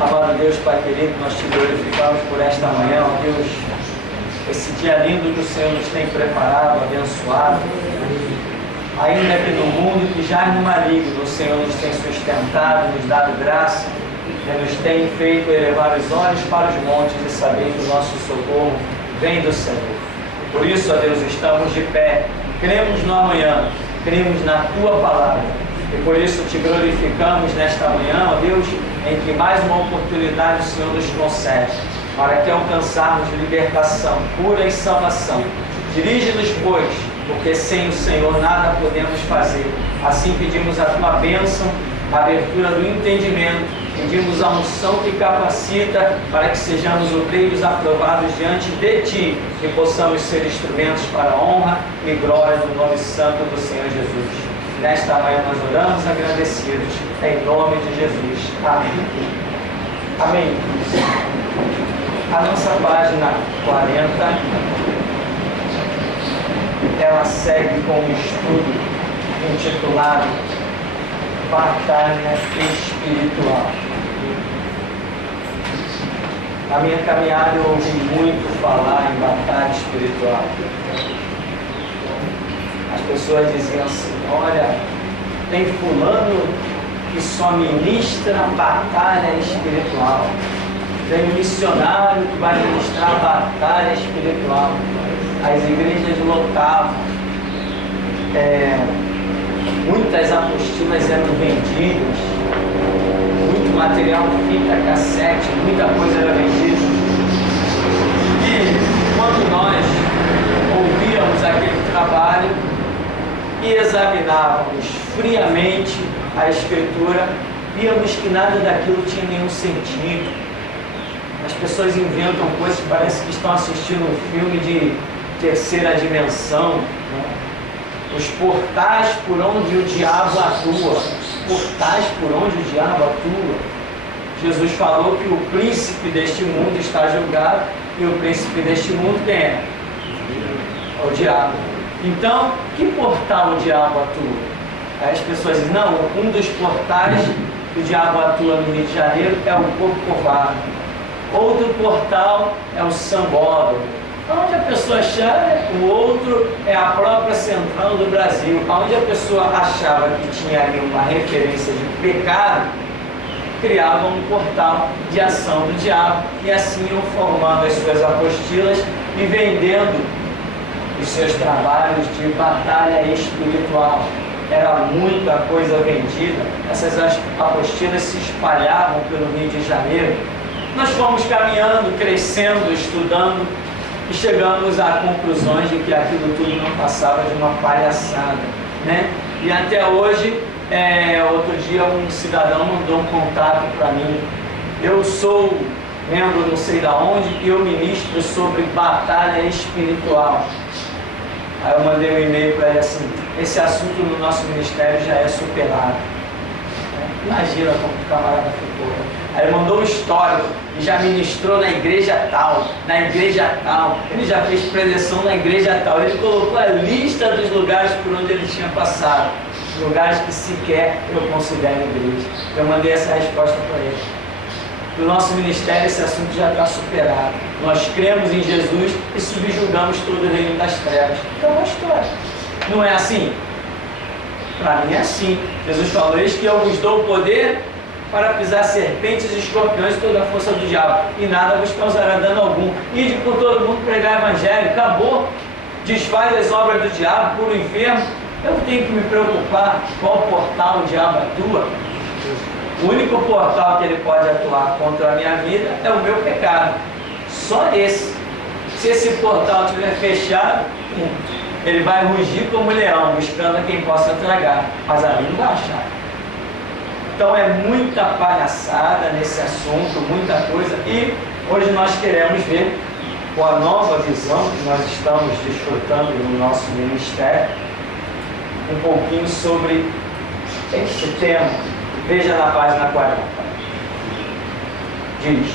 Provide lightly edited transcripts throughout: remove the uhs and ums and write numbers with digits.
Amado Deus, Pai querido, nós te glorificamos por esta manhã, ó Deus, esse dia lindo que o Senhor nos tem preparado, abençoado. Ainda que no mundo que jaz no maligno, o Senhor nos tem sustentado, nos dado graça, e nos tem feito elevar os olhos para os montes e saber que o nosso socorro vem do Senhor. Por isso, ó Deus, estamos de pé, cremos no amanhã, cremos na Tua palavra, e por isso te glorificamos nesta manhã, ó Deus, em que mais uma oportunidade o Senhor nos concede, para que alcançarmos libertação, cura e salvação. Dirige-nos, pois, porque sem o Senhor nada podemos fazer. Assim pedimos a Tua bênção, a abertura do entendimento, pedimos a unção que capacita para que sejamos obreiros aprovados diante de Ti e possamos ser instrumentos para a honra e glória do nome santo do Senhor Jesus. Nesta manhã nós oramos agradecidos, em nome de Jesus. Amém. Amém. A nossa página 40, ela segue com um estudo intitulado Batalha Espiritual. Na minha caminhada eu ouvi muito falar em batalha espiritual. As pessoas diziam assim: olha, tem fulano que só ministra batalha espiritual. Tem um missionário que vai ministrar batalha espiritual. As igrejas lotavam. Muitas apostilas eram vendidas. Muito material, fita, cassete, muita coisa era vendida. E quando nós ouvíamos aquele trabalho e examinávamos friamente a Escritura, víamos que nada daquilo tinha nenhum sentido. As pessoas inventam coisas que parece que estão assistindo um filme de terceira dimensão, né? Os portais por onde o diabo atua. Portais por onde o diabo atua. Jesus falou que o príncipe deste mundo está julgado, e o príncipe deste mundo quem é? O diabo. Então, que portal o diabo atua? Aí as pessoas dizem: não, um dos portais que o diabo atua no Rio de Janeiro é o Corcovado. Outro portal é o Sambódromo. Onde a pessoa achava, o outro é a própria Central do Brasil. Onde a pessoa achava que tinha ali uma referência de pecado, criava um portal de ação do diabo, e assim iam formando as suas apostilas e vendendo os seus trabalhos de batalha espiritual. Era muita coisa vendida. Essas apostilas se espalhavam pelo Rio de Janeiro. Nós fomos caminhando, crescendo, estudando, e chegamos a conclusões de que aquilo tudo não passava de uma palhaçada, né? E até hoje, outro dia um cidadão mandou um contato para mim. Eu sou membro não sei da onde e eu ministro sobre batalha espiritual. Aí eu mandei um e-mail para ele assim: esse assunto no nosso ministério já é superado. Imagina como o camarada ficou. Aí ele mandou um histórico e já ministrou na igreja tal, na igreja tal. Ele já fez preleção na igreja tal. Ele colocou a lista dos lugares por onde ele tinha passado, lugares que sequer eu considero igreja. Eu mandei essa resposta para ele. No nosso ministério esse assunto já está superado. Nós cremos em Jesus e subjugamos todo o reino das trevas. Então é uma história. Não é assim? Para mim é assim. Jesus falou: eis que eu vos dou o poder para pisar serpentes e escorpiões e toda a força do diabo, e nada vos causará dano algum. Ide por todo mundo pregar o evangelho. Acabou. Desfaz as obras do diabo, puro inferno. Eu tenho que me preocupar qual portal o diabo atua. O único portal que ele pode atuar contra a minha vida é o meu pecado. Só esse. Se esse portal estiver fechado, ele vai rugir como leão, buscando a quem possa tragar, mas a mim não vai achar. Então é muita palhaçada nesse assunto, muita coisa, e hoje nós queremos ver, com a nova visão que nós estamos desfrutando no nosso ministério, um pouquinho sobre este tema. Veja na página 40. Diz: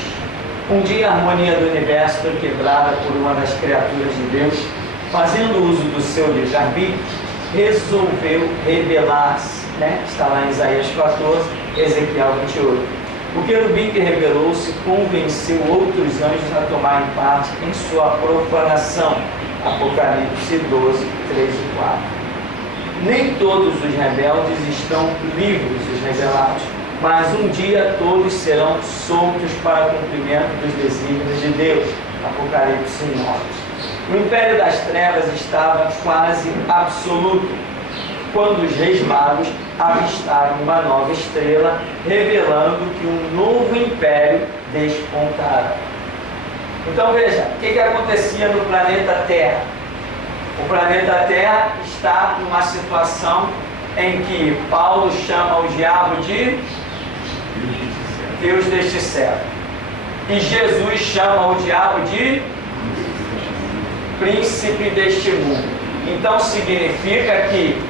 um dia a harmonia do universo foi quebrada por uma das criaturas de Deus, fazendo uso do seu livre-arbítrio, resolveu rebelar-se, né? Está lá em Isaías 14, Ezequiel 28. O querubim que rebelou-se convenceu outros anjos a tomarem parte em sua profanação. Apocalipse 12, 3 e 4. Nem todos os rebeldes estão livres, os rebelados, mas um dia todos serão soltos para cumprimento dos desígnios de Deus. Apocalipse 9. O império das trevas estava quase absoluto, quando os reis magos avistaram uma nova estrela, revelando que um novo império despontara. Então veja, o que acontecia no planeta Terra? O planeta Terra está numa situação em que Paulo chama o diabo de Deus deste século, e Jesus chama o diabo de príncipe deste mundo. Então significa que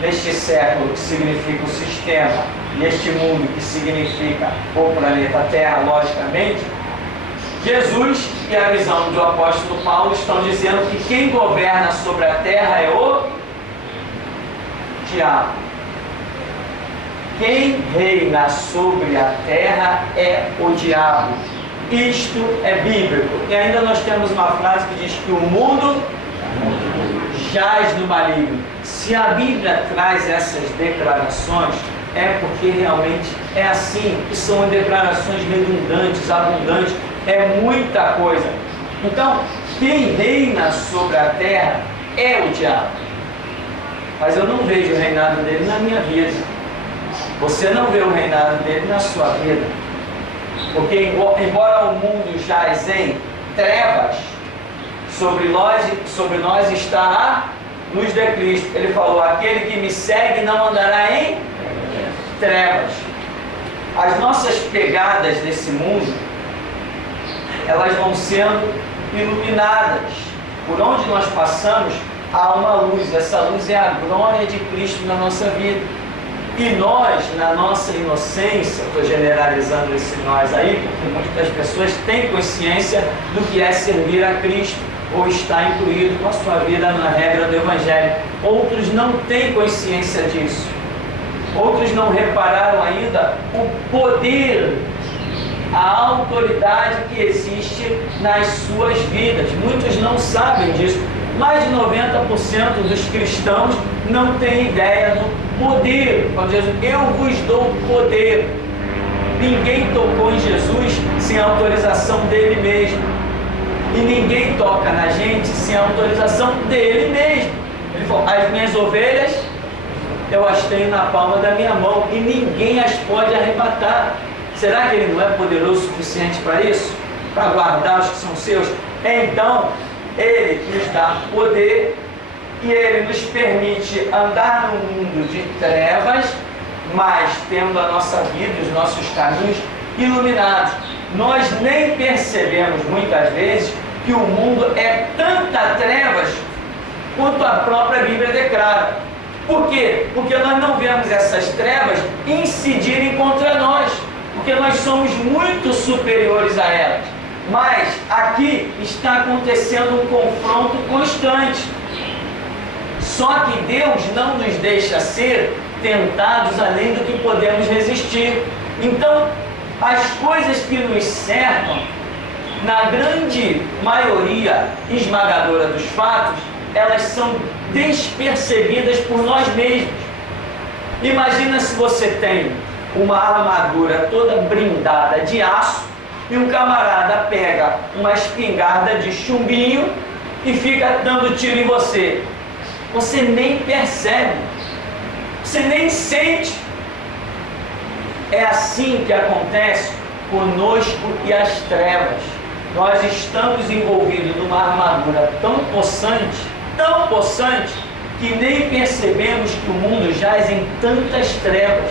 neste século, que significa o sistema, e este mundo, que significa o planeta Terra, logicamente, Jesus e a visão do apóstolo Paulo estão dizendo que quem governa sobre a terra é o diabo. Quem reina sobre a terra é o diabo. Isto é bíblico. E ainda nós temos uma frase que diz que o mundo jaz no maligno. Se a Bíblia traz essas declarações, é porque realmente é assim, e são declarações redundantes, abundantes, é muita coisa. Então, quem reina sobre a terra é o diabo. Mas eu não vejo o reinado dele na minha vida. Você não vê o reinado dele na sua vida. Porque embora o mundo jaz em trevas, sobre nós está a luz de Cristo. Ele falou: aquele que me segue não andará em trevas. As nossas pegadas nesse mundo, elas vão sendo iluminadas. Por onde nós passamos, há uma luz. Essa luz é a glória de Cristo na nossa vida. E nós, na nossa inocência, estou generalizando esse nós aí, porque muitas pessoas têm consciência do que é servir a Cristo, ou está incluído com a sua vida na regra do Evangelho. Outros não têm consciência disso. Outros não repararam ainda o poder, a autoridade que existe nas suas vidas. Muitos não sabem disso. Mais de 90% dos cristãos não têm ideia do poder. Quando Jesus, eu vos dou poder. Ninguém tocou em Jesus sem a autorização dele mesmo. E ninguém toca na gente sem a autorização dele mesmo. Ele falou: as minhas ovelhas, eu as tenho na palma da minha mão e ninguém as pode arrebatar. Será que ele não é poderoso o suficiente para isso? Para guardar os que são seus? Então, ele nos dá poder e ele nos permite andar no mundo de trevas, mas tendo a nossa vida e os nossos caminhos iluminados. Nós nem percebemos muitas vezes que o mundo é tanta trevas quanto a própria Bíblia declara. Por quê? Porque nós não vemos essas trevas incidirem contra nós, porque nós somos muito superiores a elas. Mas aqui está acontecendo um confronto constante. Só que Deus não nos deixa ser tentados além do que podemos resistir. Então, as coisas que nos cercam, na grande maioria esmagadora dos fatos, elas são despercebidas por nós mesmos. Imagina se você tem uma armadura toda blindada de aço e um camarada pega uma espingarda de chumbinho e fica dando tiro em você. Você nem percebe, você nem sente. É assim que acontece conosco e as trevas. Nós estamos envolvidos numa armadura tão possante, que nem percebemos que o mundo jaz em tantas trevas.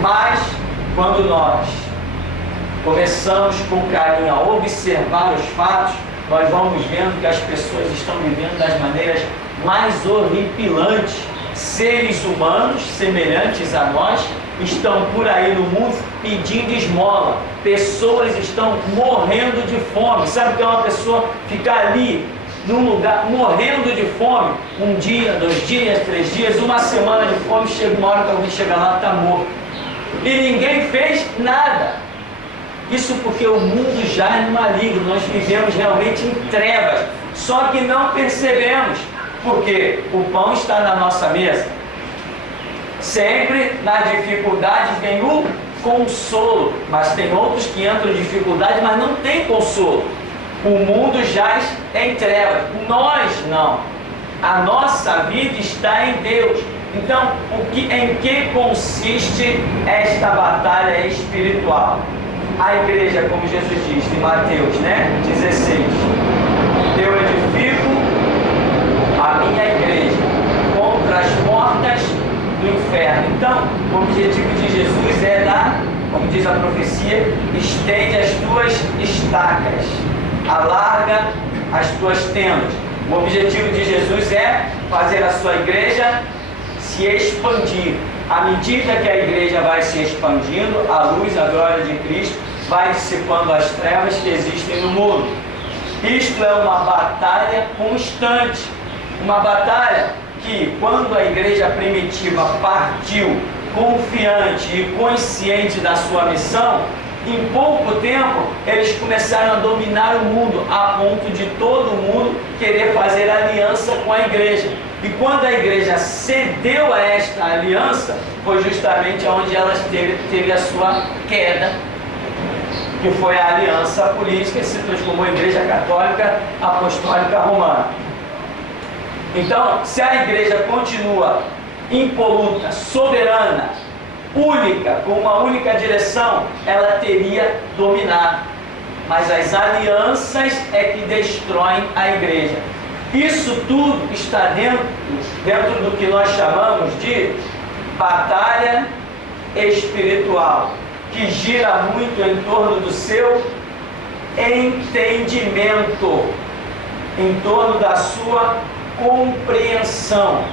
Mas, quando nós começamos com carinho a observar os fatos, nós vamos vendo que as pessoas estão vivendo das maneiras mais horripilantes. Seres humanos semelhantes a nós estão por aí no mundo pedindo esmola. Pessoas estão morrendo de fome. Sabe o que é uma pessoa ficar ali num lugar morrendo de fome? Um dia, 2 dias, 3 dias, uma semana de fome, chega uma hora que alguém chega lá e está morto. e ninguém fez nada. Isso porque o mundo jaz no maligno, nós vivemos realmente em trevas, só que não percebemos, porque o pão está na nossa mesa. Sempre nas dificuldades vem o consolo, mas tem outros que entram em dificuldade, mas não tem consolo. O mundo jaz em trevas, nós não. A nossa vida está em Deus. Então, em que consiste esta batalha espiritual? A igreja, como Jesus diz em Mateus 16, eu edifico a minha igreja contra as portas do inferno. Então, o objetivo de Jesus é dar, como diz a profecia, estende as tuas estacas, alarga as tuas tendas. O objetivo de Jesus é fazer a sua igreja se expandir. À medida que a igreja vai se expandindo, a luz, a glória de Cristo vai dissipando as trevas que existem no mundo. Isto é uma batalha constante, uma batalha que, quando a igreja primitiva partiu confiante e consciente da sua missão, em pouco tempo eles começaram a dominar o mundo, a ponto de todo mundo querer fazer aliança com a igreja. E quando a igreja cedeu a esta aliança, foi justamente onde ela teve a sua queda, que foi a aliança política que se transformou em Igreja Católica Apostólica Romana. Então, se a igreja continua impoluta, soberana, única, com uma única direção, ela teria dominado. Mas as alianças é que destroem a igreja. Isso tudo está dentro do que nós chamamos de batalha espiritual, que gira muito em torno do seu entendimento, em torno da sua compreensão.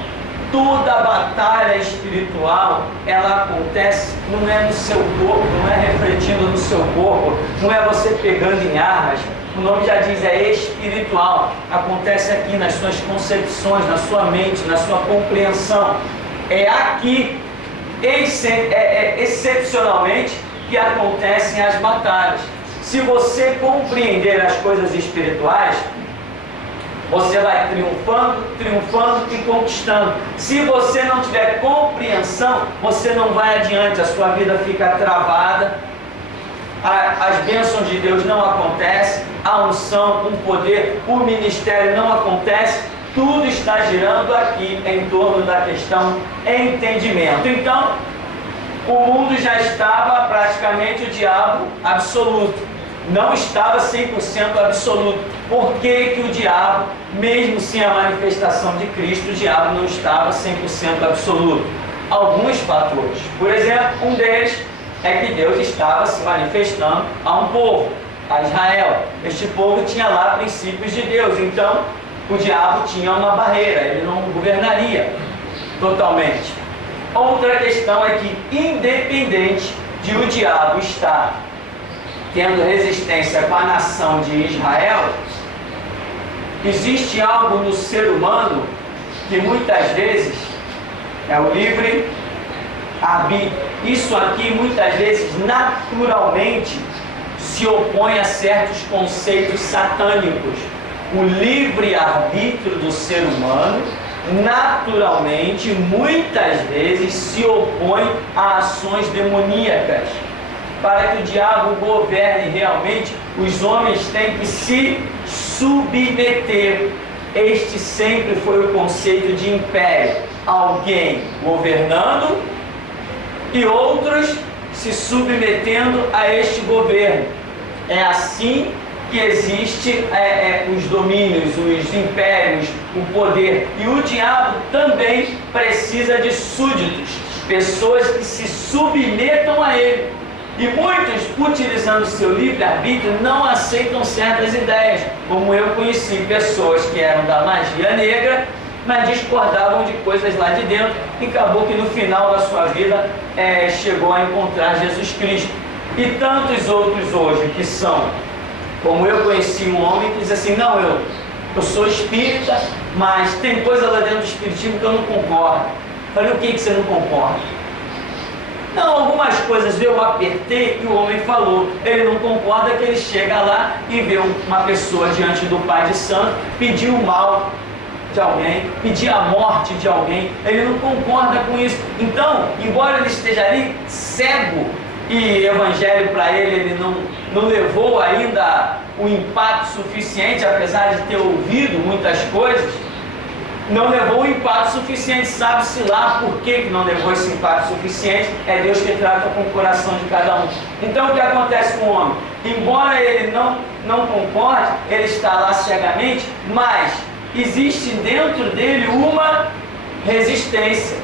Toda a batalha espiritual, ela acontece, não é no seu corpo, não é refletindo no seu corpo, não é você pegando em armas. O nome já diz, é espiritual. Acontece aqui nas suas concepções, na sua mente, na sua compreensão. É aqui, excepcionalmente, que acontecem as batalhas. Se você compreender as coisas espirituais, você vai triunfando e conquistando. Se você não tiver compreensão, você não vai adiante, a sua vida fica travada, as bênçãos de Deus não acontecem, a unção, o poder, o ministério não acontece. Tudo está girando aqui em torno da questão entendimento. Então, o mundo já estava praticamente o diabo absoluto. Não estava 100% absoluto. Por que o diabo, mesmo sem a manifestação de Cristo, o diabo não estava 100% absoluto? Alguns fatores. Por exemplo, um deles é que Deus estava se manifestando a um povo, a Israel. Este povo tinha lá princípios de Deus, então o diabo tinha uma barreira, ele não governaria totalmente. Outra questão é que, independente de o diabo estar tendo resistência com a nação de Israel, existe algo no ser humano que muitas vezes é o livre arbítrio. Isso aqui muitas vezes naturalmente se opõe a certos conceitos satânicos. O livre arbítrio do ser humano naturalmente muitas vezes se opõe a ações demoníacas. Para que o diabo governe realmente, os homens têm que se submeter. Este sempre foi o conceito de império. Alguém governando e outros se submetendo a este governo. É assim que existe os domínios, os impérios, o poder. E o diabo também precisa de súditos, pessoas que se submetam a ele. E muitos, utilizando o seu livre-arbítrio, não aceitam certas ideias. Como eu conheci pessoas que eram da magia negra, mas discordavam de coisas lá de dentro, e acabou que no final da sua vida chegou a encontrar Jesus Cristo. E tantos outros hoje que são, como eu conheci um homem que diz assim, não, eu sou espírita, mas tem coisa lá dentro do espiritismo que eu não concordo. Falei, o que você não concorda? Não, algumas coisas eu apertei e o homem falou. Ele não concorda que ele chega lá e vê uma pessoa diante do Pai de Santo pedir o mal de alguém, pedir a morte de alguém. Ele não concorda com isso. Então, embora ele esteja ali cego e evangelho para ele não levou ainda o impacto suficiente, apesar de ter ouvido muitas coisas, não levou o impacto suficiente. Sabe-se lá por que não levou esse impacto suficiente. É Deus que trata com o coração de cada um. Então o que acontece com o homem? Embora ele não concorde, ele está lá cegamente, mas existe dentro dele uma resistência.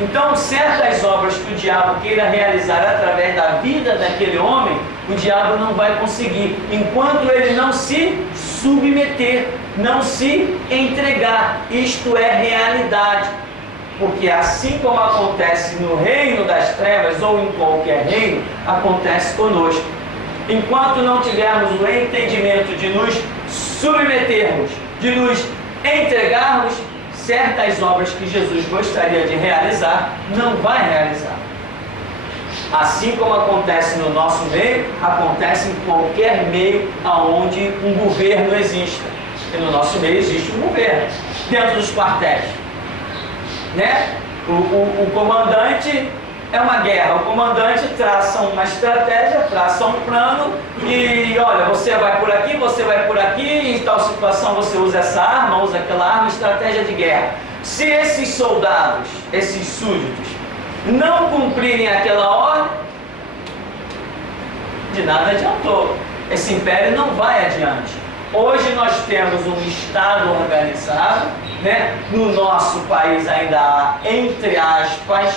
Então certas obras que o diabo queira realizar através da vida daquele homem, o diabo não vai conseguir, enquanto ele não se submeter, não se entregar. Isto é realidade, porque assim como acontece no reino das trevas ou em qualquer reino, acontece conosco. Enquanto não tivermos o entendimento de nos submetermos, de nos entregarmos, certas obras que Jesus gostaria de realizar, não vai realizar. Assim como acontece no nosso meio, acontece em qualquer meio onde um governo exista. E no nosso meio existe um governo, dentro dos quartéis, né? O comandante é uma guerra, o comandante traça uma estratégia, traça um plano e olha, você vai por aqui, em tal situação você usa essa arma, usa aquela arma, estratégia de guerra. Se esses soldados, esses súditos, não cumprirem aquela ordem, de nada adiantou. Esse império não vai adiante. Hoje nós temos um Estado organizado, né? No nosso país ainda há, entre aspas,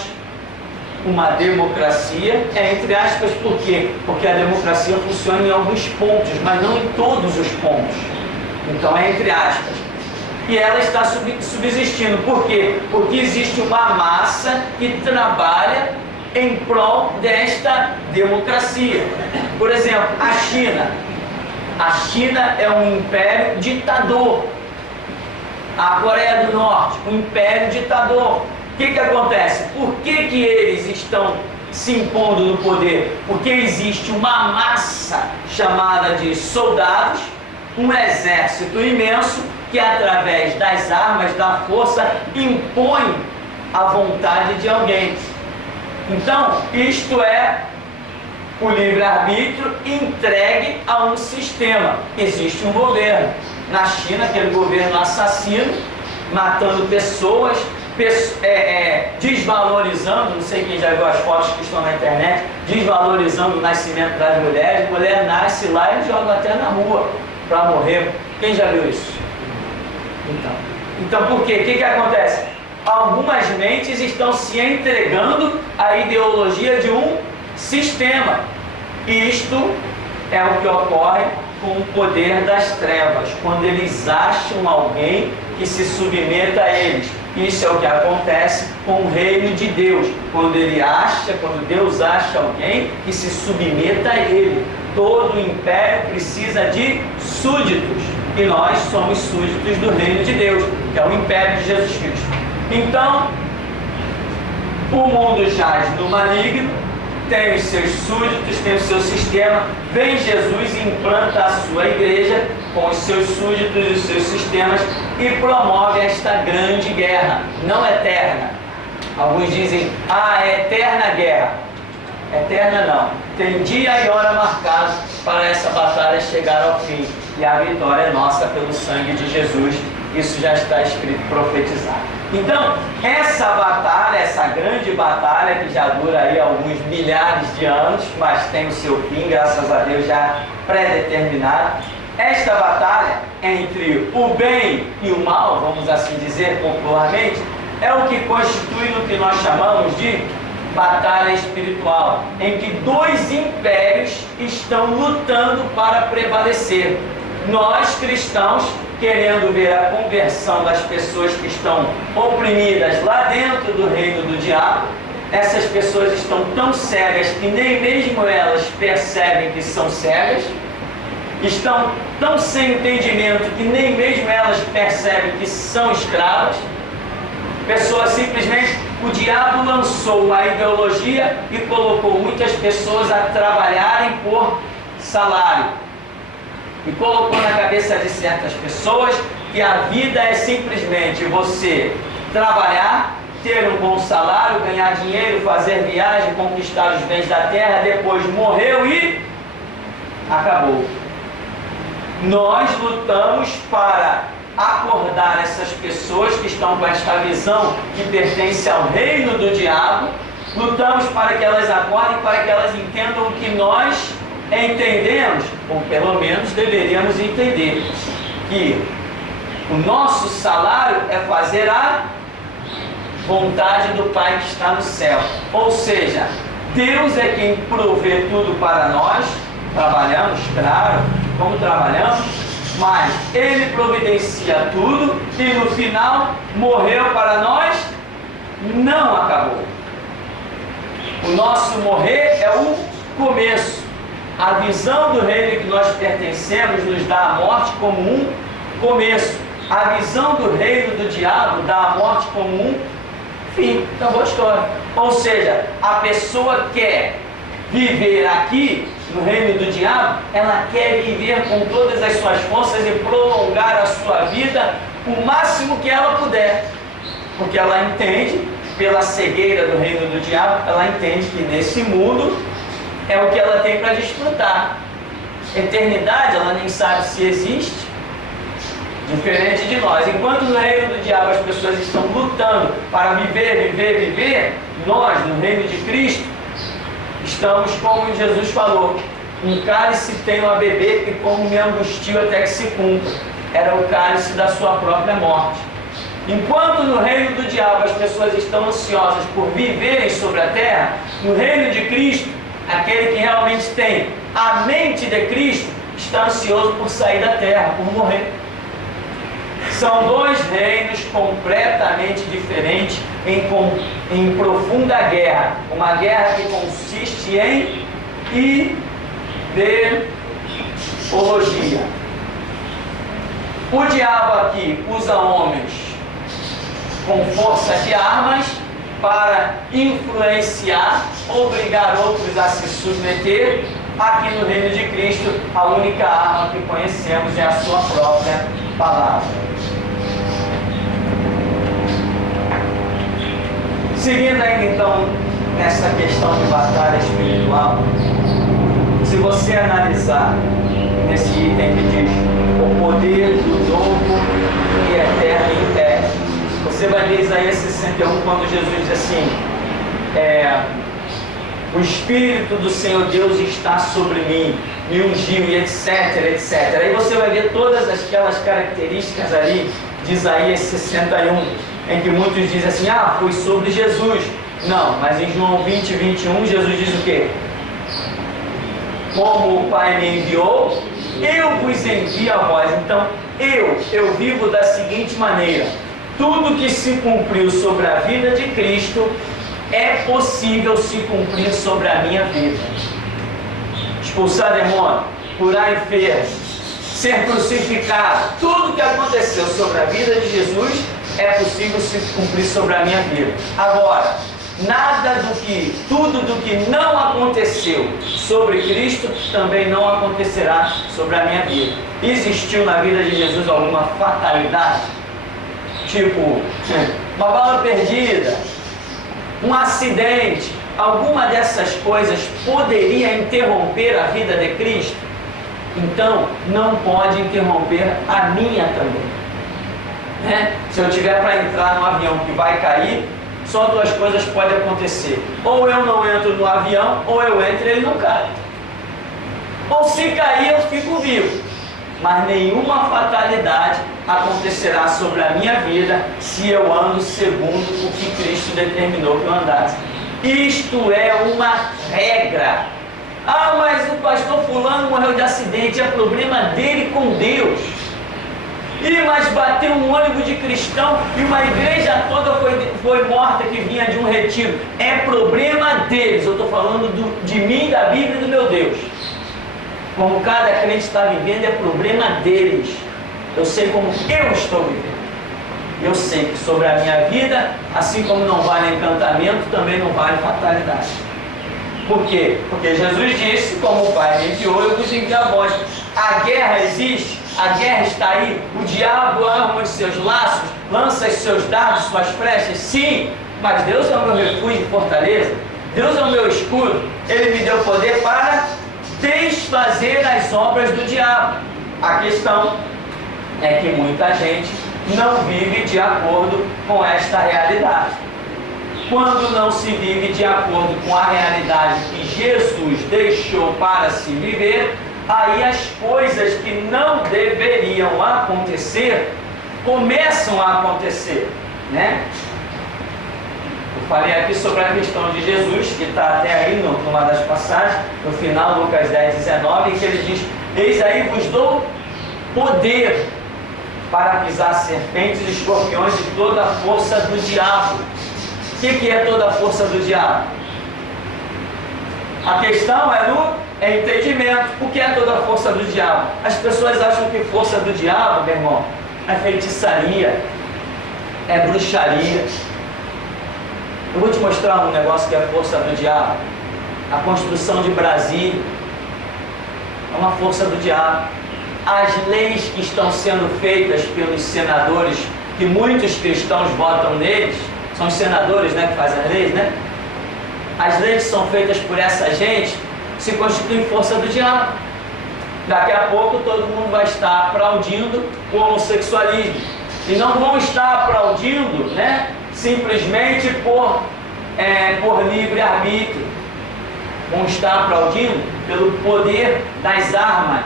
uma democracia. Entre aspas, por quê? Porque a democracia funciona em alguns pontos, mas não em todos os pontos. Então é entre aspas. E ela está subsistindo. Por quê? Porque existe uma massa que trabalha em prol desta democracia. Por exemplo, a China. A China é um império ditador. A Coreia do Norte, um império ditador. O que acontece? Por que eles estão se impondo no poder? Porque existe uma massa chamada de soldados, um exército imenso, que através das armas, da força, impõe a vontade de alguém. Então, isto é o livre-arbítrio entregue a um sistema. Existe um governo. Na China, aquele governo assassino, matando pessoas, desvalorizando, não sei quem já viu as fotos que estão na internet, desvalorizando o nascimento das mulheres. A mulher nasce lá e joga até na rua para morrer. Quem já viu isso? Então por quê? O que acontece? Algumas mentes estão se entregando à ideologia de um sistema. Isto é o que ocorre com o poder das trevas, quando eles acham alguém que se submeta a eles. Isso é o que acontece com o reino de Deus, quando Deus acha alguém que se submeta a ele. Todo império precisa de súditos, e nós somos súditos do reino de Deus, que é o império de Jesus Cristo. Então, o mundo jaz no maligno, tem os seus súditos, tem o seu sistema. Vem Jesus e implanta a sua igreja com os seus súditos e os seus sistemas e promove esta grande guerra, não eterna. Alguns dizem, eterna guerra. Eterna não. Tem dia e hora marcados para essa batalha chegar ao fim. E a vitória é nossa pelo sangue de Jesus. Isso já está escrito, profetizado. Então, essa batalha, essa grande batalha, que já dura aí alguns milhares de anos, mas tem o seu fim, graças a Deus, já pré-determinado. Esta batalha entre o bem e o mal, vamos assim dizer popularmente, é o que constitui o que nós chamamos de batalha espiritual, em que dois impérios estão lutando para prevalecer. Nós, cristãos, querendo ver a conversão das pessoas que estão oprimidas lá dentro do reino do diabo. Essas pessoas estão tão cegas que nem mesmo elas percebem que são cegas, estão tão sem entendimento que nem mesmo elas percebem que são escravas. Pessoas simplesmente o diabo lançou a ideologia e colocou muitas pessoas a trabalharem por salário. E colocou na cabeça de certas pessoas que a vida é simplesmente você trabalhar, ter um bom salário, ganhar dinheiro, fazer viagem, conquistar os bens da terra, depois morreu e acabou. Nós lutamos para acordar essas pessoas que estão com esta visão que pertence ao reino do diabo, lutamos para que elas acordem, para que elas entendam o que nós entendemos, ou pelo menos deveríamos entender, que o nosso salário é fazer a vontade do Pai que está no céu. Ou seja, Deus é quem provê tudo para nós, trabalhamos, claro, como trabalhamos, mas Ele providencia tudo e no final morreu para nós, não acabou. O nosso morrer é o começo. A visão do reino que nós pertencemos nos dá a morte como um começo. A visão do reino do diabo dá a morte como um fim. Acabou a história. Ou seja, a pessoa quer viver aqui no reino do diabo, ela quer viver com todas as suas forças e prolongar a sua vida o máximo que ela puder. Porque ela entende, pela cegueira do reino do diabo, ela entende que nesse mundo é o que ela tem para desfrutar. Eternidade, ela nem sabe se existe, diferente de nós. Enquanto no reino do diabo as pessoas estão lutando para viver, nós, no reino de Cristo, estamos, como Jesus falou, um cálice tenho a beber e como me angustio até que se cumpra. Era o cálice da sua própria morte. Enquanto no reino do diabo as pessoas estão ansiosas por viverem sobre a terra, no reino de Cristo, aquele que realmente tem a mente de Cristo está ansioso por sair da terra, por morrer. São dois reinos completamente diferentes em profunda guerra. Uma guerra que consiste em ideologia. O diabo aqui usa homens com força de armas para influenciar, obrigar outros a se submeter. Aqui no reino de Cristo, a única arma que conhecemos é a sua própria palavra. Seguindo ainda então nessa questão de batalha espiritual, se você analisar nesse item que diz o poder do novo e eterno império, você vai ver Isaías 61 quando Jesus diz assim, o Espírito do Senhor Deus está sobre mim, me ungiu e etc. Aí você vai ver todas aquelas características ali de Isaías 61, em que muitos dizem assim, foi sobre Jesus. Não, mas em João 20, 21, Jesus diz o quê? Como o Pai me enviou, eu vos envio a vós. Então, eu vivo da seguinte maneira: tudo que se cumpriu sobre a vida de Cristo é possível se cumprir sobre a minha vida. Expulsar demônio, curar enfermos, ser crucificado, tudo que aconteceu sobre a vida de Jesus é possível se cumprir sobre a minha vida. Agora, tudo do que não aconteceu sobre Cristo também não acontecerá sobre a minha vida. Existiu na vida de Jesus alguma fatalidade? Tipo, uma bala perdida, um acidente, alguma dessas coisas poderia interromper a vida de Cristo? Então, não pode interromper a minha também. Se eu tiver para entrar no avião que vai cair, só duas coisas podem acontecer: ou eu não entro no avião, ou eu entro e ele não cai. Ou se cair, eu fico vivo. Mas nenhuma fatalidade acontecerá sobre a minha vida se eu ando segundo o que Cristo determinou que eu andasse. Isto é uma regra. Mas o pastor fulano morreu de acidente, é problema dele com Deus. Mas bateu um ônibus de cristão e uma igreja toda foi morta que vinha de um retiro. É problema deles. Eu estou falando de mim, da Bíblia e do meu Deus. Como cada crente está vivendo, é problema deles. Eu sei como eu estou vivendo. Eu sei que sobre a minha vida, assim como não vale encantamento, também não vale fatalidade. Por quê? Porque Jesus disse, como o Pai me enviou, eu vos envio a vós. A guerra existe, a guerra está aí, o diabo arma os seus laços, lança os seus dardos, suas flechas, sim, mas Deus é o meu refúgio e fortaleza, Deus é o meu escudo, Ele me deu poder para desfazer as obras do diabo. A questão é que muita gente não vive de acordo com esta realidade. Quando não se vive de acordo com a realidade que Jesus deixou para se viver, aí as coisas que não deveriam acontecer, começam a acontecer, né? Eu falei aqui sobre a questão de Jesus, que está até aí numa das passagens, no final, Lucas 10, 19, em que ele diz, eis aí vos dou poder para pisar serpentes e escorpiões e toda a força do diabo. O que é toda a força do diabo? A questão é no entendimento. O que é toda a força do diabo? As pessoas acham que força do diabo, meu irmão, é feitiçaria, é bruxaria. Eu vou te mostrar um negócio que é a força do diabo. A construção de Brasília é uma força do diabo. As leis que estão sendo feitas pelos senadores, que muitos cristãos votam neles, são os senadores, né, que fazem as leis, né? As leis que são feitas por essa gente se constituem força do diabo. Daqui a pouco todo mundo vai estar aplaudindo o homossexualismo. E não vão estar aplaudindo, né, simplesmente por livre-arbítrio. Vão estar aplaudindo pelo poder das armas,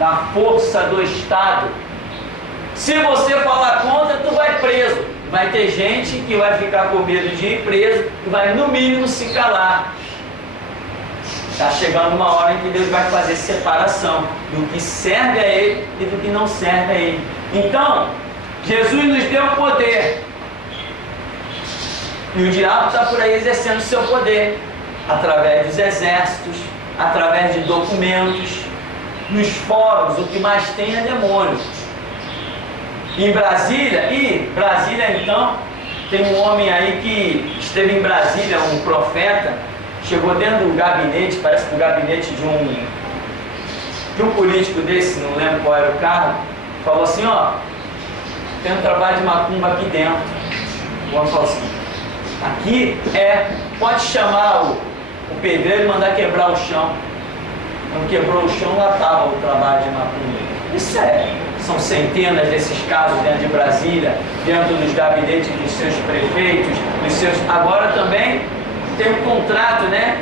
da força do Estado. Se você falar contra, tu vai preso. Vai ter gente que vai ficar com medo de ir preso e vai no mínimo se calar. Está chegando uma hora em que Deus vai fazer separação do que serve a Ele e do que não serve a Ele. Então, Jesus nos deu poder. E o diabo está por aí exercendo seu poder através dos exércitos, através de documentos, nos fóruns. O que mais tem é demônio. Em Brasília, então, tem um homem aí que esteve em Brasília, um profeta, chegou dentro do gabinete, parece que o gabinete de um político desse, não lembro qual era o carro, falou assim, ó, tem um trabalho de macumba aqui dentro. O homem falou assim, aqui pode chamar o pedreiro e mandar quebrar o chão. Quando quebrou o chão, lá estava o trabalho de macumba. Isso são centenas desses casos dentro de Brasília, dentro dos gabinetes dos seus prefeitos, agora também tem um contrato, né?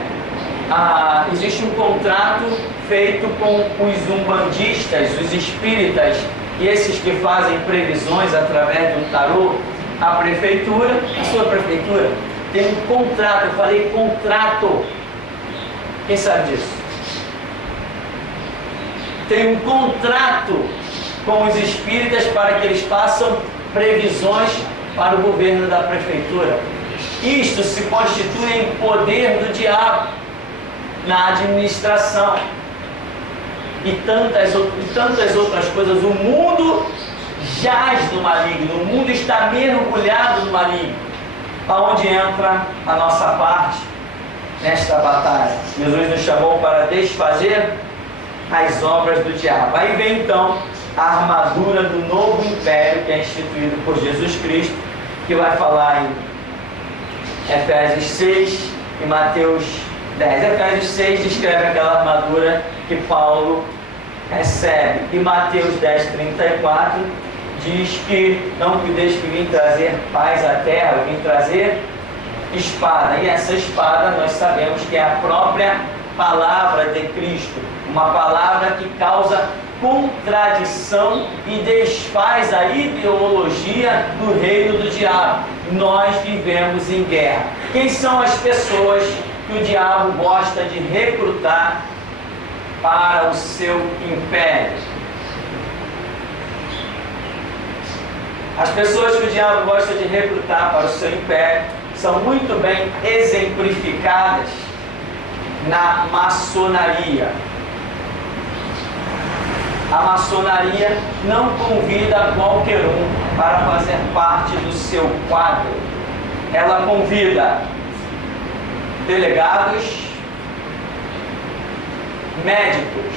Existe um contrato feito com os umbandistas, os espíritas, e esses que fazem previsões através do tarô. A prefeitura, a sua prefeitura, tem um contrato, eu falei contrato. Quem sabe disso? Tem um contrato com os espíritas para que eles façam previsões para o governo da prefeitura. Isto se constitui em poder do diabo na administração e tantas outras coisas. O mundo jaz no maligno, o mundo está mergulhado no maligno. Aonde entra a nossa parte nesta batalha? Jesus nos chamou para desfazer as obras do diabo. Aí vem então a armadura do novo império que é instituído por Jesus Cristo, que vai falar em Efésios 6 e Mateus 10. Efésios 6 descreve aquela armadura que Paulo recebe, e Mateus 10, 34 diz que não cuideis que vim trazer paz à terra, eu vim trazer espada, e essa espada nós sabemos que é a própria palavra de Cristo, uma palavra que causa contradição e desfaz a ideologia do reino do diabo. Nós vivemos em guerra. Quem são as pessoas que o diabo gosta de recrutar para o seu império? As pessoas que o diabo gosta de recrutar para o seu império são muito bem exemplificadas na maçonaria. A maçonaria não convida qualquer um para fazer parte do seu quadro. Ela convida delegados, médicos,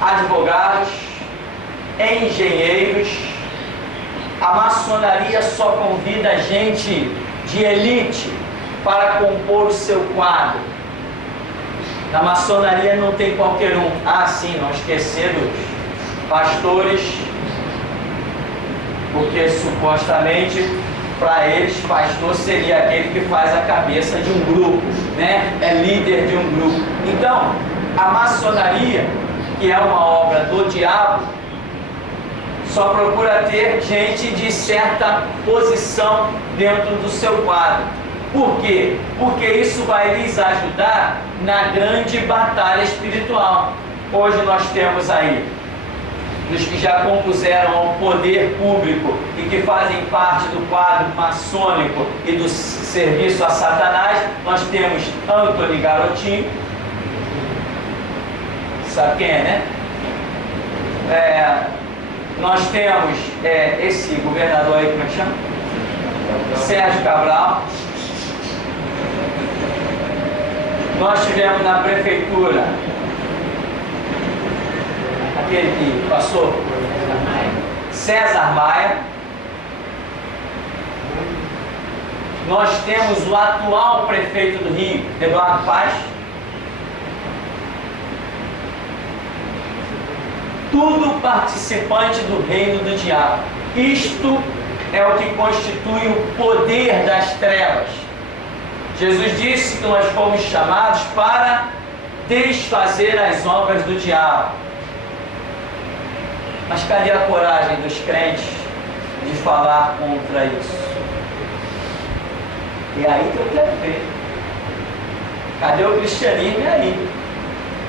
advogados, engenheiros. A maçonaria só convida gente de elite para compor o seu quadro. Na maçonaria não tem qualquer um. Ah, sim, não esquecer dos pastores, porque supostamente para eles pastor seria aquele que faz a cabeça de um grupo, né? É líder de um grupo. Então, a maçonaria, que é uma obra do diabo, só procura ter gente de certa posição dentro do seu quadro. Por quê? Porque isso vai lhes ajudar na grande batalha espiritual. Hoje nós temos aí dos que já compuseram ao poder público e que fazem parte do quadro maçônico e do serviço a Satanás, nós temos Antony Garotinho, sabe quem é, né? Nós temos esse governador aí, como é que chama? Sérgio Cabral. Nós tivemos na prefeitura aquele que passou, César Maia. Nós temos o atual prefeito do Rio, Eduardo Paz. Tudo participante do reino do diabo. Isto é o que constitui o poder das trevas. Jesus disse que nós fomos chamados para desfazer as obras do diabo. Mas cadê a coragem dos crentes de falar contra isso? E aí que eu quero ver. Cadê o cristianismo? E aí?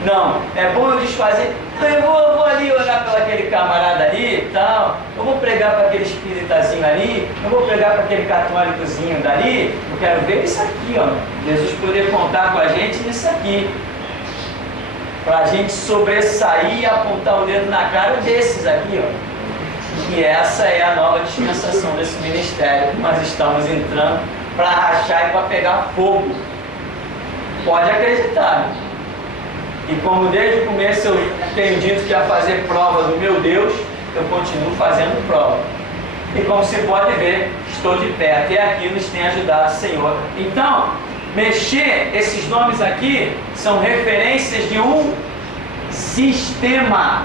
Não, é bom eu desfazer. Eu vou ali orar para aquele camarada ali e tal. Eu vou pregar para aquele espíritazinho ali. Eu vou pregar para aquele católicozinho dali. Eu quero ver isso aqui, ó. Jesus poder contar com a gente nisso aqui. Para a gente sobressair e apontar o dedo na cara desses aqui, ó. E essa é a nova dispensação desse ministério que nós estamos entrando para rachar e para pegar fogo. Pode acreditar, né? E como desde o começo eu tenho dito que ia fazer prova do meu Deus, eu continuo fazendo prova. E como se pode ver, estou de pé. Até aqui nos tem ajudado o Senhor. Então, mexer, esses nomes aqui são referências de um sistema.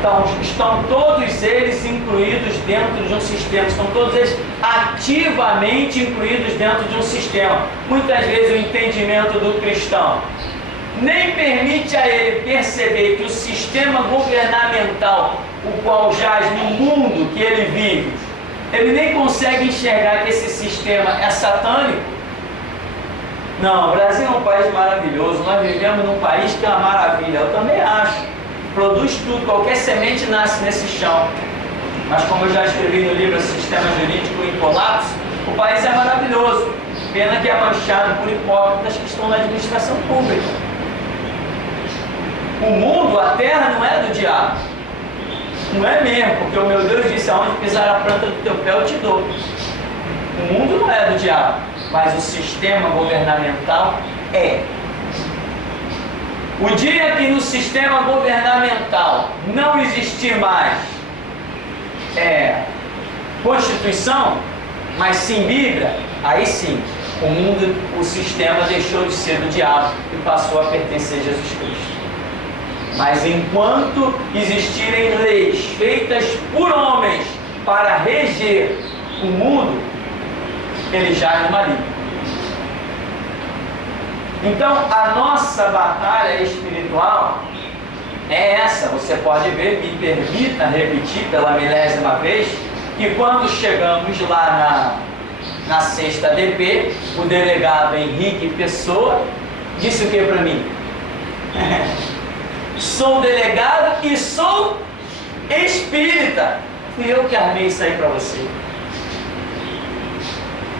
Então, estão todos eles incluídos dentro de um sistema, estão todos eles ativamente incluídos dentro de um sistema. Muitas vezes o entendimento do cristão nem permite a ele perceber que o sistema governamental, o qual jaz no mundo que ele vive, ele nem consegue enxergar que esse sistema é satânico. Não, o Brasil é um país maravilhoso, nós vivemos num país que é uma maravilha, eu também acho. Produz tudo, qualquer semente nasce nesse chão. Mas como eu já escrevi no livro Sistema Jurídico em Colapso, o país é maravilhoso. Pena que é manchado por hipócritas que estão na administração pública. O mundo, a terra, não é do diabo. Não é mesmo, porque o meu Deus disse, aonde pisar a planta do teu pé eu te dou. O mundo não é do diabo, mas o sistema governamental é. O dia que no sistema governamental não existir mais Constituição, mas sim Bíblia, aí sim, o mundo, o sistema deixou de ser do diabo e passou a pertencer a Jesus Cristo. Mas enquanto existirem leis feitas por homens para reger o mundo, ele jaz no maligno. Então, a nossa batalha espiritual é essa. Você pode ver, me permita repetir pela 1000ª vez, que quando chegamos lá na 6ª DP, o delegado Henrique Pessoa disse o que para mim? Sou delegado e sou espírita. Fui eu que armei isso aí para você.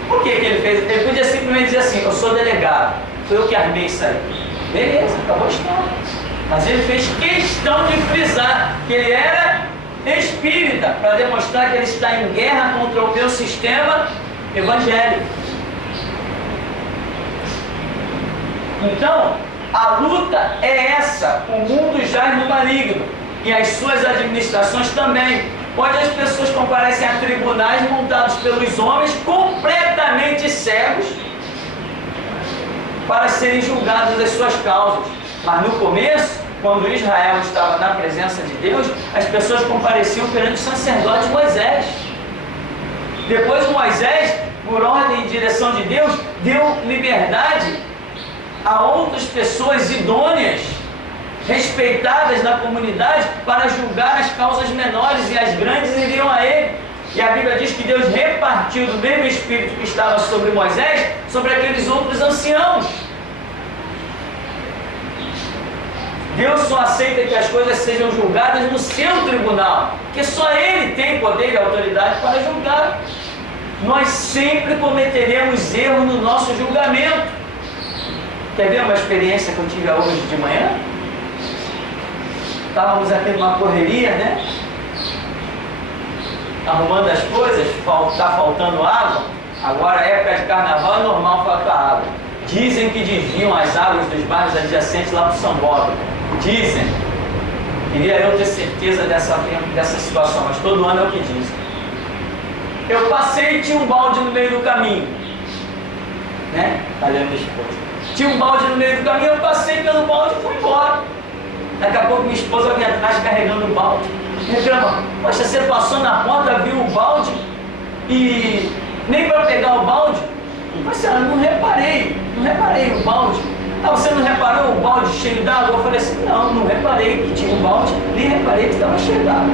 Por que ele fez? Ele podia simplesmente dizer assim, eu sou delegado. Foi eu que armei isso aí. Beleza, acabou a história. Mas ele fez questão de frisar que ele era espírita, para demonstrar que ele está em guerra contra o meu sistema evangélico. Então, a luta é essa. O mundo jaz no maligno e as suas administrações também, onde as pessoas comparecem a tribunais montados pelos homens completamente cegos para serem julgados das suas causas. Mas no começo, quando Israel estava na presença de Deus, as pessoas compareciam perante o sacerdote Moisés. Depois Moisés, por ordem e direção de Deus, deu liberdade a outras pessoas idôneas, respeitadas na comunidade, para julgar as causas menores, e as grandes iriam a ele. E a Bíblia diz que Deus repartiu do mesmo Espírito que estava sobre Moisés, sobre aqueles outros anciãos. Deus só aceita que as coisas sejam julgadas no seu tribunal, porque só Ele tem poder e autoridade para julgar. Nós sempre cometeremos erro no nosso julgamento. Quer ver uma experiência que eu tive hoje de manhã? Estávamos aqui numa correria, né? Arrumando as coisas, está faltando água. Agora, época de carnaval, é normal faltar água. Dizem que desviam as águas dos bairros adjacentes lá para o São Paulo. Dizem. Queria eu ter certeza dessa situação, mas todo ano é o que dizem. Eu passei e tinha um balde no meio do caminho. Né? Está lendo a esposa. Tinha um balde no meio do caminho, eu passei pelo balde e fui embora. Daqui a pouco minha esposa vem atrás carregando o balde. Reclama, poxa, você passou na porta, viu o balde e nem para pegar o balde? Mas senhora, não reparei o balde. Ah, você não reparou o balde cheio d'água? Eu falei assim, não reparei que tinha um balde, nem reparei que estava cheio d'água.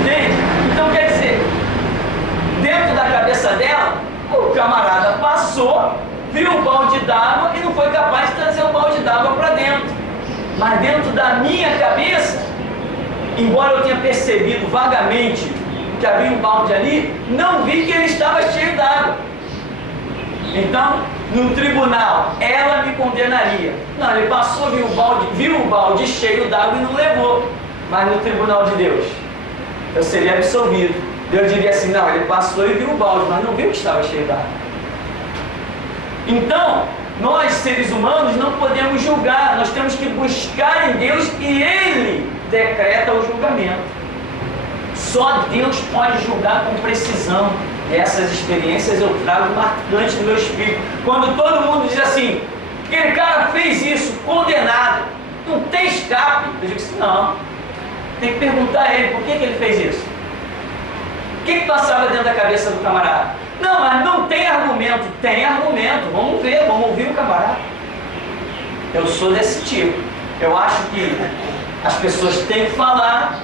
Entende? Então quer dizer, dentro da cabeça dela, o camarada passou, viu o balde d'água e não foi capaz de trazer o balde d'água para dentro. Mas dentro da minha cabeça, embora eu tenha percebido vagamente que havia um balde ali, não vi que ele estava cheio d'água. Então, no tribunal, ela me condenaria. Não, ele passou, viu o balde cheio d'água e não levou. Mas no tribunal de Deus, eu seria absolvido. Deus diria assim, não, ele passou e viu o balde, mas não viu que estava cheio d'água. Então, nós seres humanos não podemos julgar, nós temos que buscar em Deus e Ele decreta o julgamento. Só Deus pode julgar com precisão. E essas experiências eu trago marcante no meu espírito. Quando todo mundo diz assim, aquele cara fez isso, condenado, não tem escape. Eu digo assim, não, tem que perguntar a ele por que ele fez isso. O que passava dentro da cabeça do camarada? Não, mas não tem argumento. Tem argumento, vamos ver, vamos ouvir o camarada. Eu sou desse tipo. Eu acho que as pessoas têm que falar.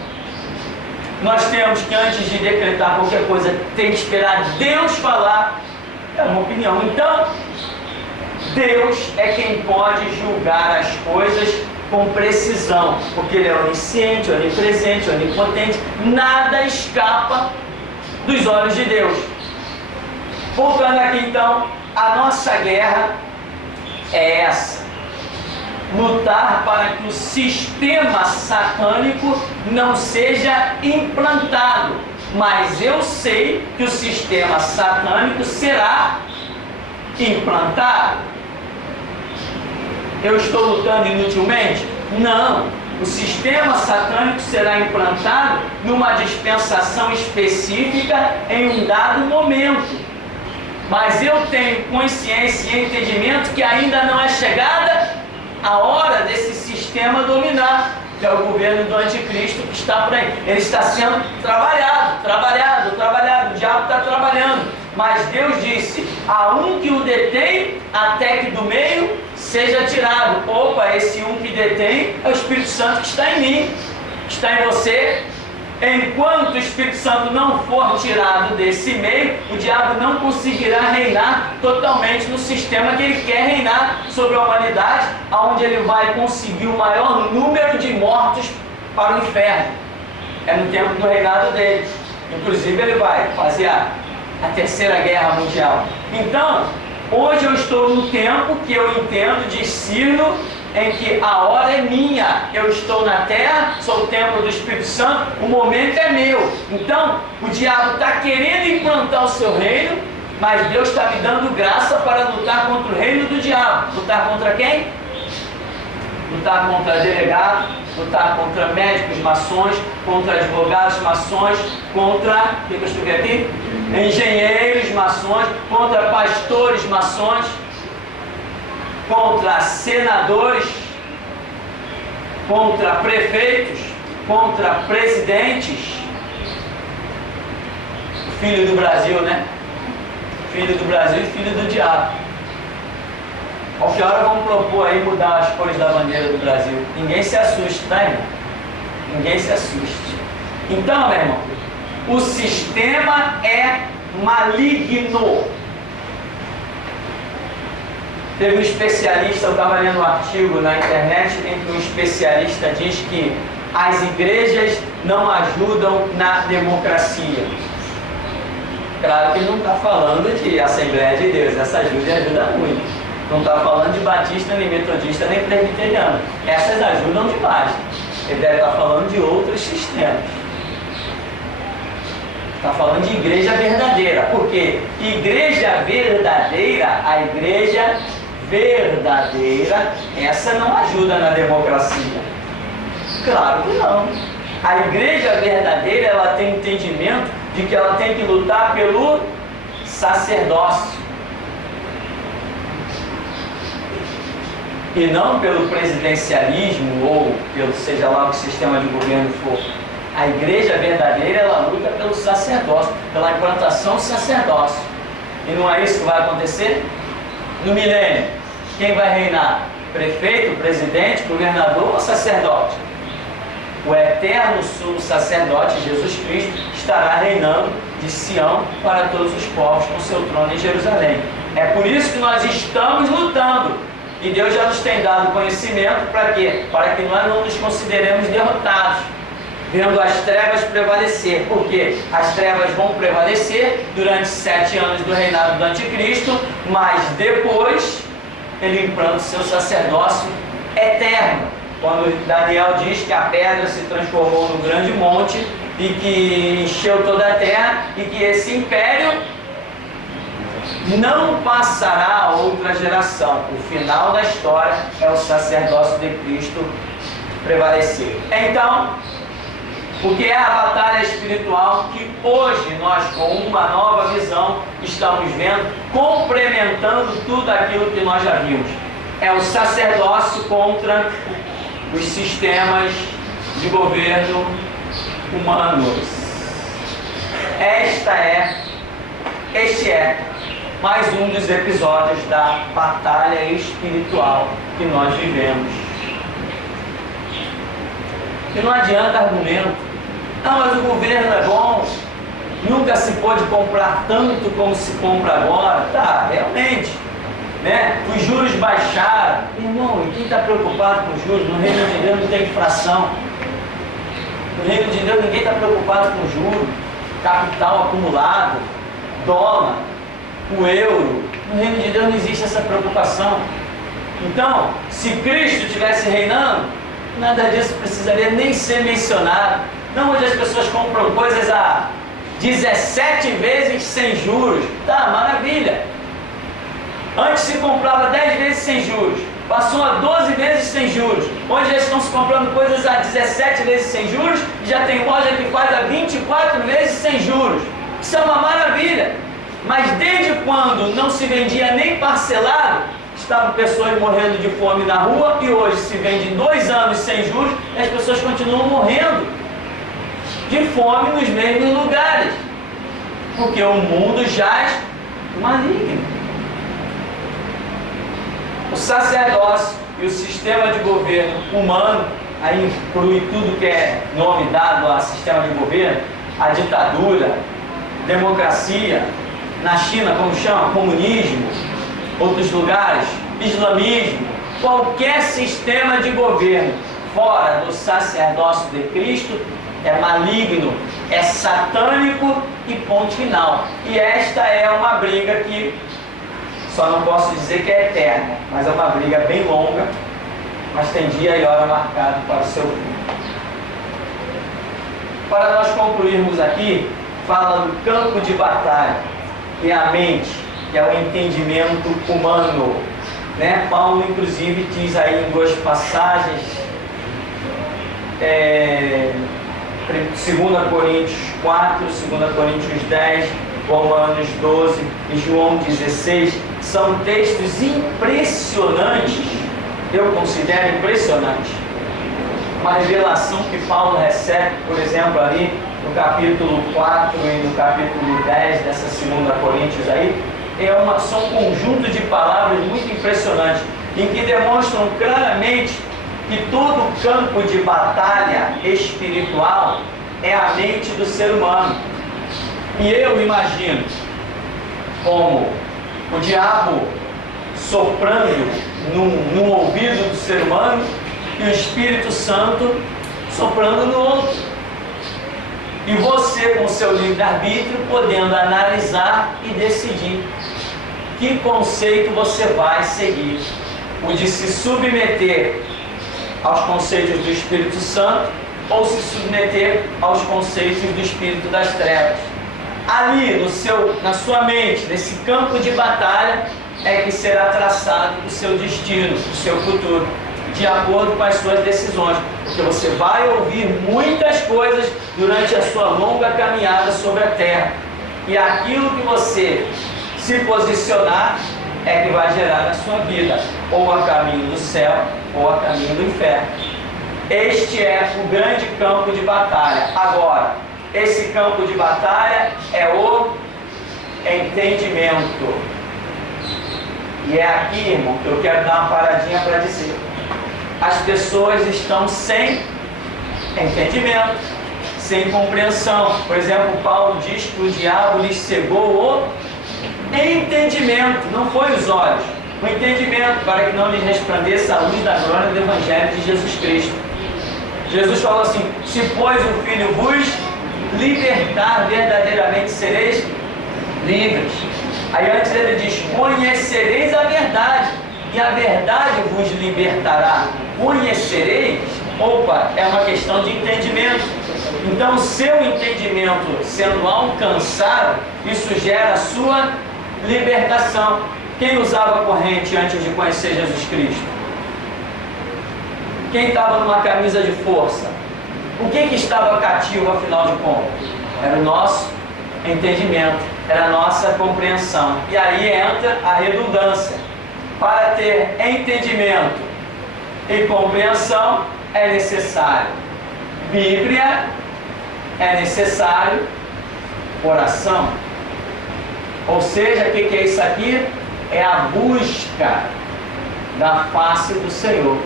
Nós temos que, antes de decretar qualquer coisa, tem que esperar Deus falar. É uma opinião. Então, Deus é quem pode julgar as coisas com precisão, porque Ele é onisciente, onipresente, onipotente. Nada escapa dos olhos de Deus. Voltando aqui então, a nossa guerra é essa: lutar para que o sistema satânico não seja implantado. Mas eu sei que o sistema satânico será implantado. Eu estou lutando inutilmente? Não. O sistema satânico será implantado numa dispensação específica em um dado momento. Mas eu tenho consciência e entendimento que ainda não é chegada a hora desse sistema dominar, que é o governo do anticristo que está por aí. Ele está sendo trabalhado, o diabo está trabalhando. Mas Deus disse, a um que o detém, até que do meio seja tirado. Opa, esse um que detém é o Espírito Santo que está em mim, que está em você. Enquanto o Espírito Santo não for tirado desse meio, o diabo não conseguirá reinar totalmente no sistema que ele quer reinar sobre a humanidade, onde ele vai conseguir o maior número de mortos para o inferno. É no tempo do reinado dele. Inclusive ele vai fazer a terceira guerra mundial. Então, Hoje eu estou num tempo que eu entendo, discerno, em que a hora é minha. Eu estou na terra, sou o templo do Espírito Santo, o momento é meu. Então, o diabo está querendo implantar o seu reino, mas Deus está me dando graça para lutar contra o reino do diabo. Lutar contra quem? Lutar contra delegados, lutar contra médicos maçons, contra advogados maçons, contra, o que eu escrevi aqui? Engenheiros maçons, contra pastores maçons, contra senadores, contra prefeitos, contra presidentes. Filho do Brasil, né? Filho do Brasil e filho do diabo. Qualquer hora vamos propor aí mudar as cores da bandeira do Brasil. Ninguém se assuste, tá, irmão? Ninguém se assuste. Então, meu irmão, o sistema é maligno. Teve um especialista, eu estava lendo um artigo na internet, em que um especialista diz que as igrejas não ajudam na democracia. Claro que ele não está falando de Assembleia de Deus, essa ajuda muito. Não está falando de batista, nem metodista, nem presbiteriano. Essas ajudam demais. Ele deve estar falando de outros sistemas. Está falando de igreja verdadeira. Porque igreja verdadeira, a igreja verdadeira, essa não ajuda na democracia. Claro que não. A igreja verdadeira, ela tem entendimento de que ela tem que lutar pelo sacerdócio. E não pelo presidencialismo ou pelo seja lá o que sistema de governo for. A igreja verdadeira, ela luta pelo sacerdócio, pela implantação do sacerdócio. E não é isso que vai acontecer? No milênio, quem vai reinar? Prefeito, presidente, governador ou sacerdote? O eterno sumo sacerdote, Jesus Cristo, estará reinando de Sião para todos os povos com seu trono em Jerusalém. É por isso que nós estamos lutando. E Deus já nos tem dado conhecimento para quê? Para que nós não nos consideremos derrotados, vendo as trevas prevalecer. Porque as trevas vão prevalecer durante 7 anos do reinado do anticristo, mas depois ele implanta o seu sacerdócio eterno. Quando Daniel diz que a pedra se transformou num grande monte e que encheu toda a terra e que esse império não passará a outra geração. O final da história é o sacerdócio de Cristo prevalecer. Então, o que é a batalha espiritual que hoje nós, com uma nova visão, estamos vendo, complementando tudo aquilo que nós já vimos? É o sacerdócio contra os sistemas de governo humanos. Este é mais um dos episódios da batalha espiritual que nós vivemos. E não adianta argumento. Não, mas o governo é bom, nunca se pôde comprar tanto como se compra agora. Tá, realmente, né? Os juros baixaram. Irmão, e quem está preocupado com os juros? No reino de Deus não tem inflação. No reino de Deus ninguém está preocupado com juros, capital acumulado, dólar, o euro. No reino de Deus não existe essa preocupação. Então, se Cristo estivesse reinando, nada disso precisaria nem ser mencionado. Não, hoje as pessoas compram coisas a 17 vezes sem juros. Tá, maravilha. Antes se comprava 10 vezes sem juros, passou a 12 vezes sem juros. Hoje já estão se comprando coisas a 17 vezes sem juros e já tem loja que faz a 24 vezes sem juros. Isso é uma maravilha. Mas desde quando não se vendia nem parcelado, estavam pessoas morrendo de fome na rua, e hoje se vende 2 anos sem juros e as pessoas continuam morrendo de fome nos mesmos lugares, porque o mundo jaz maligno. O sacerdócio e o sistema de governo humano, aí inclui tudo que é nome dado a sistema de governo, a ditadura, democracia, na China como chama, comunismo, outros lugares, islamismo, qualquer sistema de governo fora do sacerdócio de Cristo é maligno, é satânico e ponto final. E esta é uma briga que Só não posso dizer que é eterna, mas é uma briga bem longa, mas tem dia e hora marcado para o seu fim. Para nós concluirmos aqui, fala do campo de batalha, que é a mente, que é o entendimento humano, né? Paulo, inclusive, diz aí em duas passagens, 2 Coríntios 4, 2 Coríntios 10, Romanos 12 e João 16, são textos impressionantes, eu considero impressionante. Uma revelação que Paulo recebe, por exemplo, ali no capítulo 4 e no capítulo 10 dessa 2 Coríntios aí, são um conjunto de palavras muito impressionantes, em que demonstram claramente que todo o campo de batalha espiritual é a mente do ser humano. E eu imagino como o diabo soprando num ouvido do ser humano e o Espírito Santo soprando no outro. E você, com o seu livre-arbítrio, podendo analisar e decidir que conceito você vai seguir. O de se submeter aos conceitos do Espírito Santo ou se submeter aos conceitos do Espírito das Trevas. Ali, na sua mente, nesse campo de batalha, é que será traçado o seu destino, o seu futuro, de acordo com as suas decisões. Porque você vai ouvir muitas coisas durante a sua longa caminhada sobre a terra. E aquilo que você se posicionar é que vai gerar na sua vida, ou a caminho do céu, ou a caminho do inferno. Este é o grande campo de batalha. Agora, esse campo de batalha é o entendimento. E é aqui, irmão, que eu quero dar uma paradinha para dizer. As pessoas estão sem entendimento, sem compreensão. Por exemplo, Paulo diz que o diabo lhes cegou o entendimento, não foi os olhos, o entendimento, para que não lhes resplandeça a luz da glória do Evangelho de Jesus Cristo. Jesus falou assim: se pois o Filho vos libertar, verdadeiramente sereis livres. Aí antes ele diz: conhecereis a verdade, e a verdade vos libertará. Conhecereis, é uma questão de entendimento. Então o seu entendimento sendo alcançado, isso gera a sua libertação. Quem usava corrente antes de conhecer Jesus Cristo? Quem estava numa camisa de força? O que estava cativo, afinal de contas? Era o nosso entendimento, era a nossa compreensão. E aí entra a redundância. Para ter entendimento e compreensão é necessário Bíblia, é necessário oração. Ou seja, o que é isso aqui? É a busca da face do Senhor.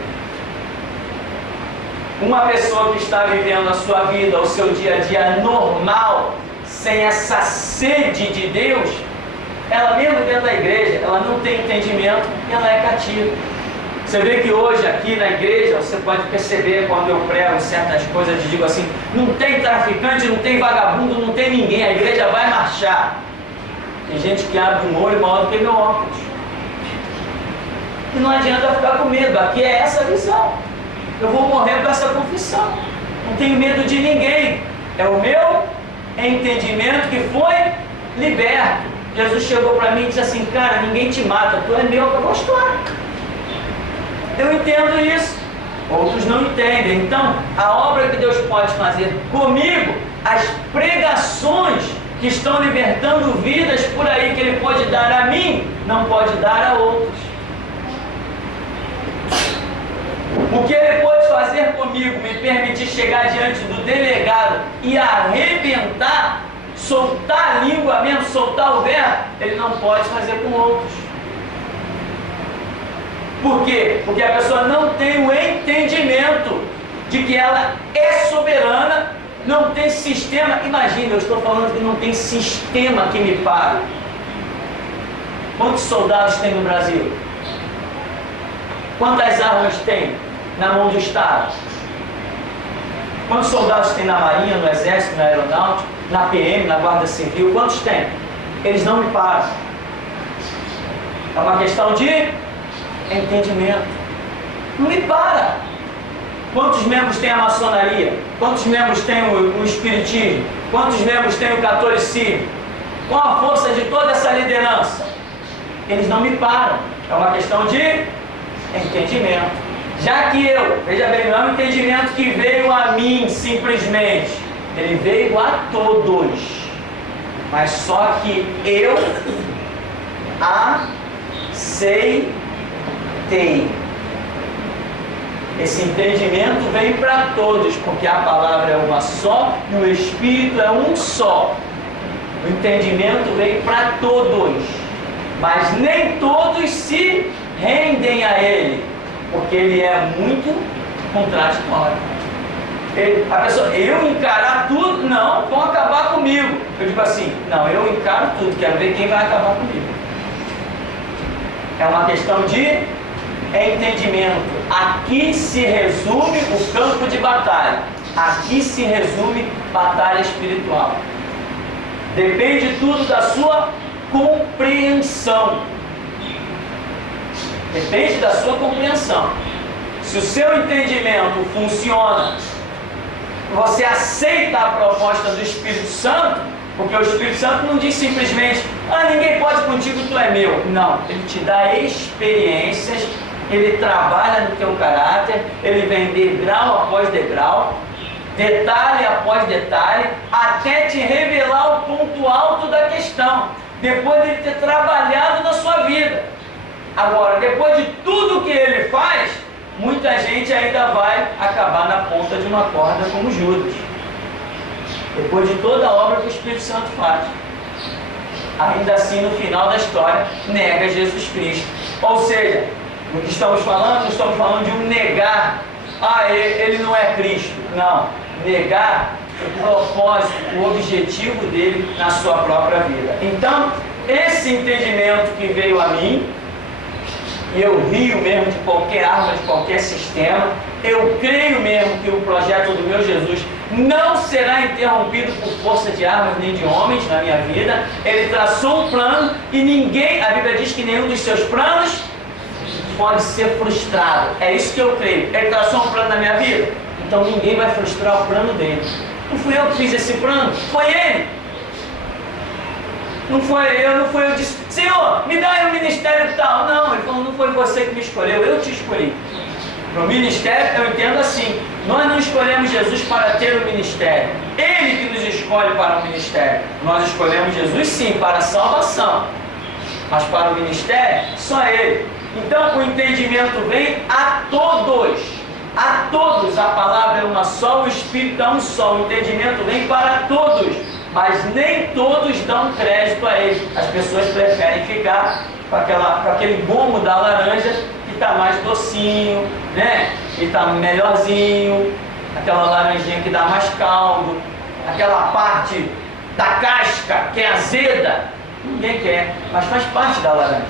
Uma pessoa que está vivendo a sua vida, o seu dia a dia normal, sem essa sede de Deus, ela mesmo dentro da igreja, ela não tem entendimento e ela é cativa. Você vê que hoje aqui na igreja, você pode perceber quando eu prego certas coisas, eu digo assim: não tem traficante, não tem vagabundo, não tem ninguém, a igreja vai marchar. Tem gente que abre um olho maior do que meu óculos. E não adianta ficar com medo, aqui é essa visão. Eu vou morrer com essa confissão. Não tenho medo de ninguém. É o meu entendimento que foi liberto. Jesus chegou para mim e disse assim: cara, ninguém te mata, tu é meu para gostar. Eu entendo isso. Outros não entendem. Então, a obra que Deus pode fazer comigo, as pregações que estão libertando vidas por aí que Ele pode dar a mim, não pode dar a outros. O que Ele pode fazer comigo, me permitir chegar diante do delegado e arrebentar, soltar a língua mesmo, soltar o verbo, Ele não pode fazer com outros. Por quê? Porque a pessoa não tem o entendimento de que ela é soberana, não tem sistema. Imagina, eu estou falando que não tem sistema que me pare. Quantos soldados tem no Brasil? Quantas armas tem na mão do Estado? Quantos soldados tem na Marinha, no Exército, na Aeronáutica, na PM, na Guarda Civil? Quantos tem? Eles não me param. É uma questão de entendimento. Não me para. Quantos membros tem a maçonaria? Quantos membros tem o espiritismo? Quantos membros tem o catolicismo? Qual a força de toda essa liderança? Eles não me param. É uma questão de entendimento. Já que eu, veja bem, não é um entendimento que veio a mim simplesmente. Ele veio a todos. Mas só que eu aceitei. Esse entendimento vem para todos, porque a palavra é uma só e o Espírito é um só. O entendimento vem para todos, mas nem todos se rendem a ele, porque ele é muito contraditório. A pessoa, eu encarar tudo, não, vão acabar comigo. Eu digo assim, não, eu encaro tudo, quero ver quem vai acabar comigo. É uma questão de entendimento. Aqui se resume o campo de batalha. Aqui se resume batalha espiritual. Depende tudo da sua compreensão. Depende da sua compreensão. Se o seu entendimento funciona, você aceita a proposta do Espírito Santo, porque o Espírito Santo não diz simplesmente, ninguém pode contigo, tu é meu. Não, ele te dá experiências, ele trabalha no teu caráter, ele vem degrau após degrau, detalhe após detalhe, até te revelar o ponto alto da questão, depois de ele ter trabalhado na sua vida. Agora, depois de tudo que ele faz, muita gente ainda vai acabar na ponta de uma corda como Judas. Depois de toda a obra que o Espírito Santo faz, ainda assim no final da história nega Jesus Cristo. Ou seja, o que estamos falando, não estamos falando de um negar, ele não é Cristo. Não, negar o propósito, o objetivo dele na sua própria vida. Então, esse entendimento que veio a mim, e eu rio mesmo de qualquer arma, de qualquer sistema, eu creio mesmo que o projeto do meu Jesus não será interrompido por força de armas nem de homens na minha vida. Ele traçou um plano e ninguém, a Bíblia diz que nenhum dos seus planos pode ser frustrado. É isso que eu creio. Ele traçou um plano na minha vida, então ninguém vai frustrar o plano dele. Não fui eu que fiz esse plano, foi ele. Não foi eu disse, Senhor, me dá aí um ministério tal. Não, ele falou, não foi você que me escolheu, eu te escolhi. Para o ministério, eu entendo assim, nós não escolhemos Jesus para ter o ministério, ele que nos escolhe para o ministério. Nós escolhemos Jesus sim, para a salvação, mas para o ministério, só ele. Então o entendimento vem a todos, a palavra é uma só, o Espírito é um só, o entendimento vem para todos, mas nem todos dão crédito a ele. As pessoas preferem ficar com aquele gomo da laranja que está mais docinho, né? Que está melhorzinho, aquela laranjinha que dá mais caldo, aquela parte da casca que é azeda, ninguém quer, mas faz parte da laranja.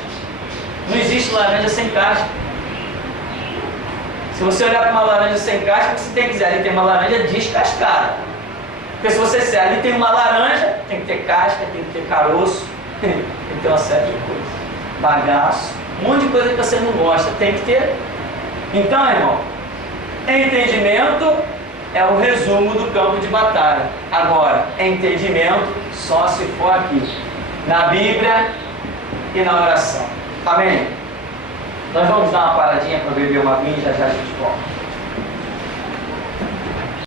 Não existe laranja sem casca. Se você olhar para uma laranja sem casca, você tem que dizer, ali tem uma laranja descascada. Porque se você disser, ali tem uma laranja, tem que ter casca, tem que ter caroço, tem que ter uma série de coisas. Bagaço, um monte de coisa que você não gosta, tem que ter. Então, irmão, entendimento é o resumo do campo de batalha. Agora, entendimento só se for aqui, na Bíblia e na oração. Amém? Nós vamos dar uma paradinha para beber uma aguinha e já a gente volta.